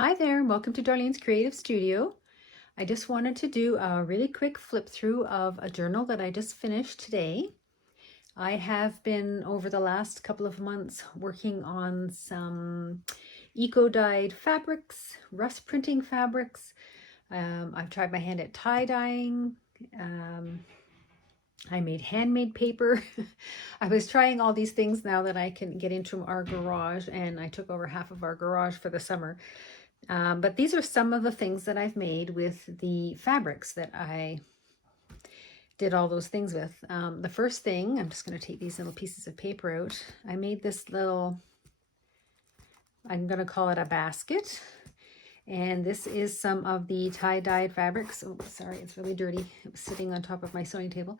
Hi there, welcome to Darlene's Creative Studio. I just wanted to do a really quick flip through of a journal that I just finished today. I have been over the last couple of months working on some eco-dyed fabrics, rust printing fabrics. I've tried my hand at tie-dyeing. I made handmade paper. I was trying all these things now that I can get into our garage, and I took over half of our garage for the summer. But these are some of the things that I've made with the fabrics that I did all those things with. The first thing, I'm just going to take these little pieces of paper out. I made this little, I'm going to call it a basket. And this is some of the tie-dyed fabrics. Oh, sorry, it's really dirty. It was sitting on top of my sewing table.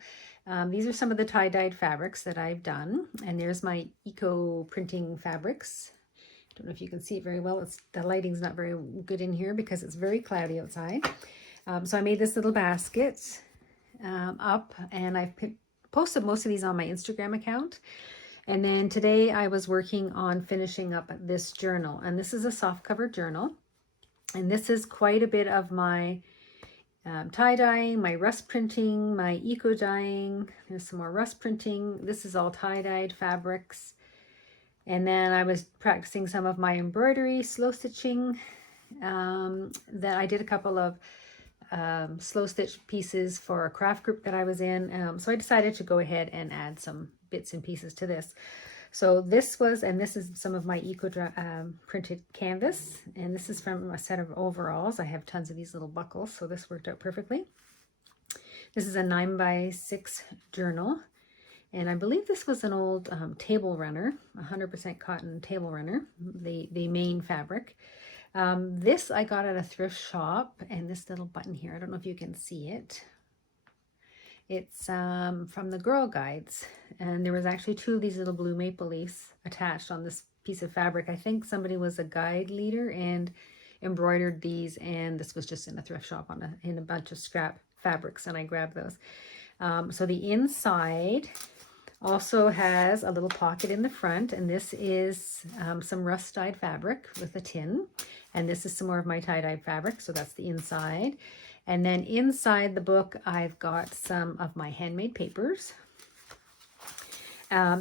These are some of the tie-dyed fabrics that I've done. And there's my eco printing fabrics. Don't know if you can see it very well. The lighting's not very good in here because it's very cloudy outside. So I made this little basket up, and I've posted most of these on my Instagram account. And then today I was working on finishing up this journal, and this is a soft cover journal. And this is quite a bit of my tie-dyeing, my rust printing, my eco-dyeing. There's some more rust printing. This is all tie-dyed fabrics. And then I was practicing some of my embroidery, slow stitching. That I did a couple of slow stitch pieces for a craft group that I was in. So I decided to go ahead and add some bits and pieces to this. So this was, and this is some of my eco printed canvas. And this is from a set of overalls. I have tons of these little buckles, so this worked out perfectly. This is a 9x6 journal. And I believe this was an old table runner, 100% cotton table runner, the main fabric. This I got at a thrift shop, and this little button here, I don't know if you can see it. It's from the Girl Guides, and there was actually two of these little blue maple leaves attached on this piece of fabric. I think somebody was a guide leader and embroidered these, and this was just in a thrift shop in a bunch of scrap fabrics, and I grabbed those. So the inside also has a little pocket in the front, and this is some rust dyed fabric with a tin, and this is some more of my tie-dyed fabric, so that's the inside. And then inside the book I've got some of my handmade papers.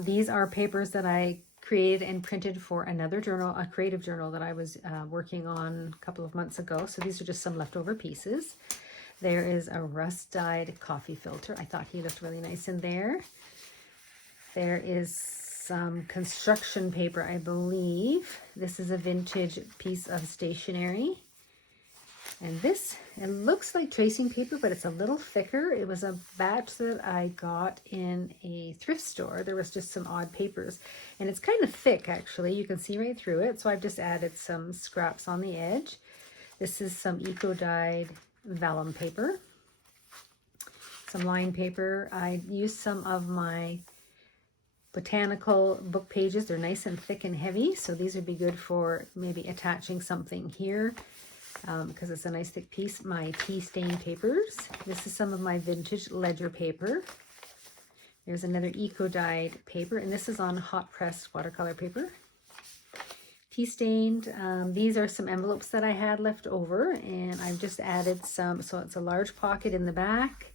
These are papers that I created and printed for another journal, a creative journal that I was working on a couple of months ago. So these are just some leftover pieces. There is a rust dyed coffee filter. I thought he looked really nice in there. There is some construction paper, I believe. This is a vintage piece of stationery. And this, it looks like tracing paper, but it's a little thicker. It was a batch that I got in a thrift store. There was just some odd papers. And it's kind of thick, actually. You can see right through it. So I've just added some scraps on the edge. This is some eco-dyed vellum paper. Some line paper. I used some of my botanical book pages. They're nice and thick and heavy, so these would be good for maybe attaching something here because it's a nice thick piece. My tea stain papers. This is some of my vintage ledger paper. There's another eco-dyed paper, and this is on hot pressed watercolor paper. Tea stained. These are some envelopes that I had left over, and I've just added some, so it's a large pocket in the back,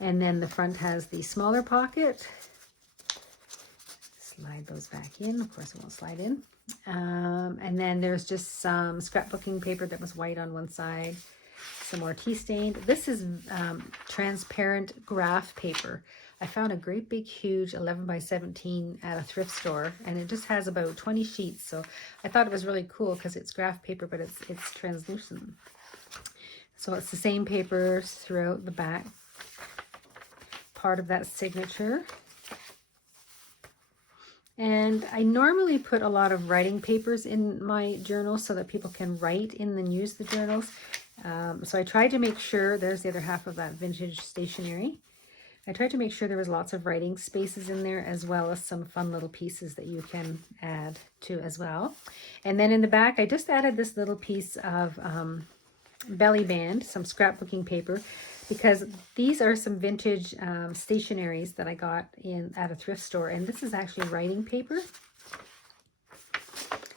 and then the front has the smaller pocket. Slide those back in. Of course, it won't slide in. And then there's just some scrapbooking paper that was white on one side. Some more tea stained. This is transparent graph paper. I found a great big huge 11x17 at a thrift store, and it just has about 20 sheets. So I thought it was really cool because it's graph paper, but it's translucent. So it's the same papers throughout the back part of that signature. And I normally put a lot of writing papers in my journals so that people can write in and use the journals. So I tried to make sure, there's the other half of that vintage stationery. I tried to make sure there was lots of writing spaces in there, as well as some fun little pieces that you can add to as well. And then in the back, I just added this little piece of belly band, some scrapbooking paper, because these are some vintage stationaries that I got at a thrift store, and this is actually writing paper.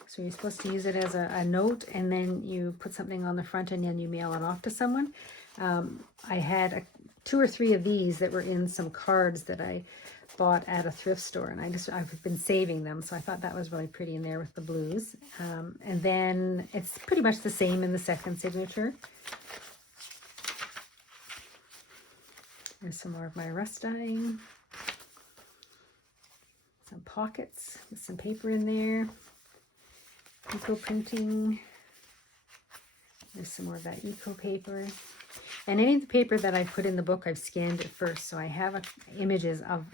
So you're supposed to use it as a note, and then you put something on the front and then you mail it off to someone. I had 2 or 3 of these that were in some cards that I bought at a thrift store, and I've been saving them, so I thought that was really pretty in there with the blues. And then it's pretty much the same in the second signature. There's some more of my rust dyeing. Some pockets with some paper in there. Eco printing. There's some more of that eco paper. And any of the paper that I put in the book, I've scanned it first. So I have images of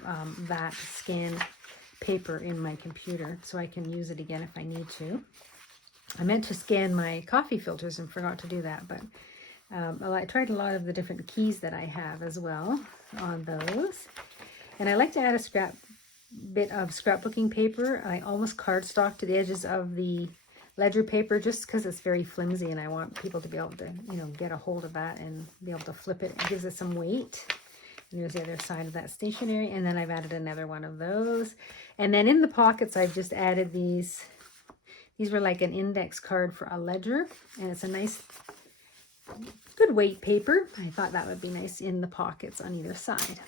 that scanned paper in my computer, so I can use it again if I need to. I meant to scan my coffee filters and forgot to do that, but I tried a lot of the different keys that I have as well on those. And I like to add a bit of scrapbooking paper. I almost cardstock to the edges of the ledger paper just because it's very flimsy, and I want people to be able to, you know, get a hold of that and be able to flip it. It gives it some weight. And there's the other side of that stationery. And then I've added another one of those. And then in the pockets, I've just added these. These were like an index card for a ledger, and it's a nice, good weight paper. I thought that would be nice in the pockets on either side.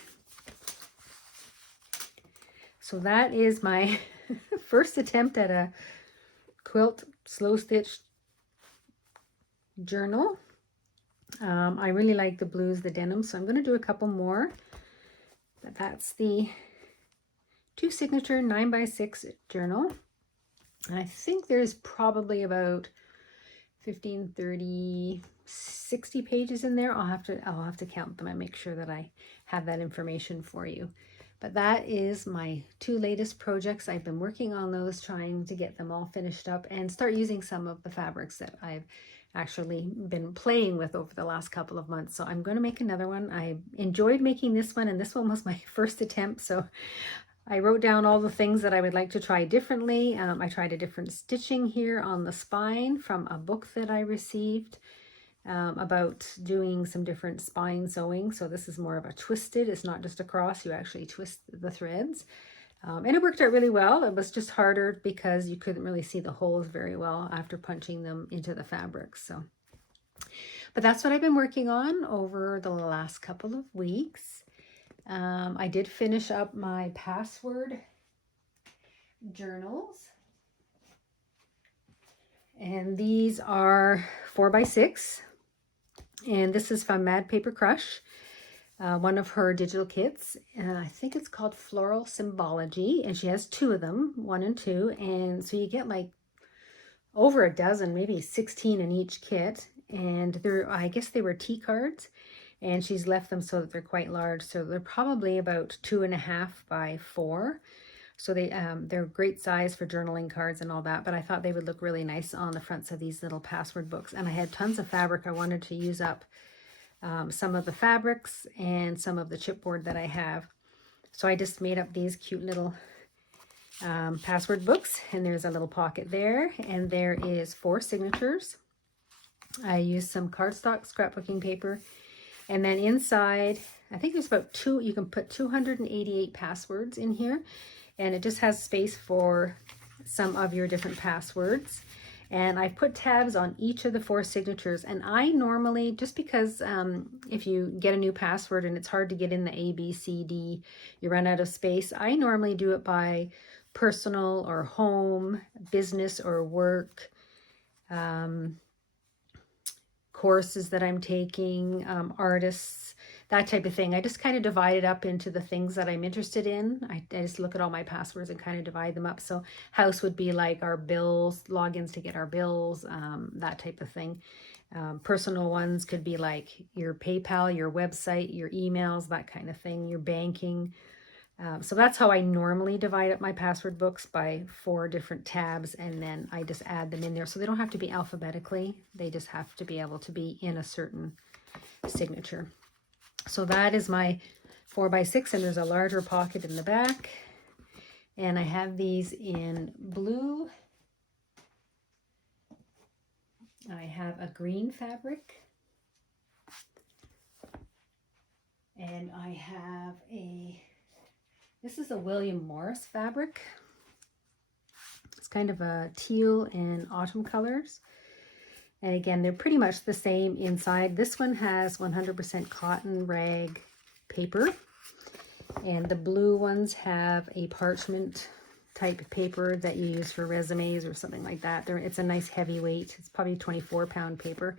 So that is my first attempt at a quilt slow stitch journal. I really like the blues, the denim, so I'm going to do a couple more. But that's the 2 signature 9x6 journal. And I think there's probably about 15, 30, 60 pages in there. I'll have to count them and make sure that I have that information for you. But that is my 2 latest projects. I've been working on those, trying to get them all finished up and start using some of the fabrics that I've actually been playing with over the last couple of months. So I'm going to make another one. I enjoyed making this one, and this one was my first attempt. So I wrote down all the things that I would like to try differently. I tried a different stitching here on the spine from a book that I received about doing some different spine sewing. So this is more of a twisted. It's not just a cross. You actually twist the threads. And it worked out really well. It was just harder because you couldn't really see the holes very well after punching them into the fabric. So, but that's what I've been working on over the last couple of weeks. I did finish up my password journals. And these are 4x6. And this is from Mad Paper Crush, one of her digital kits. I think it's called Floral Symbology. And she has 2 of them, 1 and 2. And so you get like over a dozen, maybe 16 in each kit. And I guess they were tea cards. And she's left them so that they're quite large. So they're probably about 2.5 by 4. So they're great size for journaling cards and all that. But I thought they would look really nice on the fronts of these little password books. And I had tons of fabric. I wanted to use up some of the fabrics and some of the chipboard that I have. So I just made up these cute little password books. And there's a little pocket there. And there is 4 signatures. I used some cardstock scrapbooking paper. And then inside, I think there's about you can put 288 passwords in here. And it just has space for some of your different passwords. And I put tabs on each of the 4 signatures. And I normally, just because if you get a new password and it's hard to get in the A, B, C, D, you run out of space, I normally do it by personal or home, business or work, courses that I'm taking, artists, that type of thing. I just kind of divide it up into the things that I'm interested in. I just look at all my passwords and kind of divide them up. So house would be like our bills, logins to get our bills, that type of thing. Personal ones could be like your PayPal, your website, your emails, that kind of thing, your banking. So that's how I normally divide up my password books, by 4 different tabs, and then I just add them in there. So they don't have to be alphabetically. They just have to be able to be in a certain signature. So that is my 4x6, and there's a larger pocket in the back. And I have these in blue. I have a green fabric. And I have this is a William Morris fabric. It's kind of a teal and autumn colors. And again, they're pretty much the same inside. This one has 100% cotton rag paper. And the blue ones have a parchment type paper that you use for resumes or something like that. It's a nice heavy weight. It's probably 24-pound paper.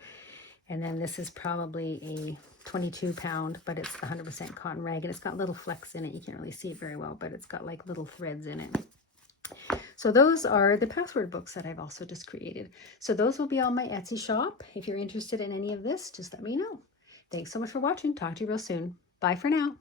And then this is probably a 22-pound, but it's 100% cotton rag. And it's got little flecks in it. You can't really see it very well, but it's got like little threads in it. So those are the password books that I've also just created. So those will be on my Etsy shop. If you're interested in any of this, just let me know. Thanks so much for watching. Talk to you real soon. Bye for now.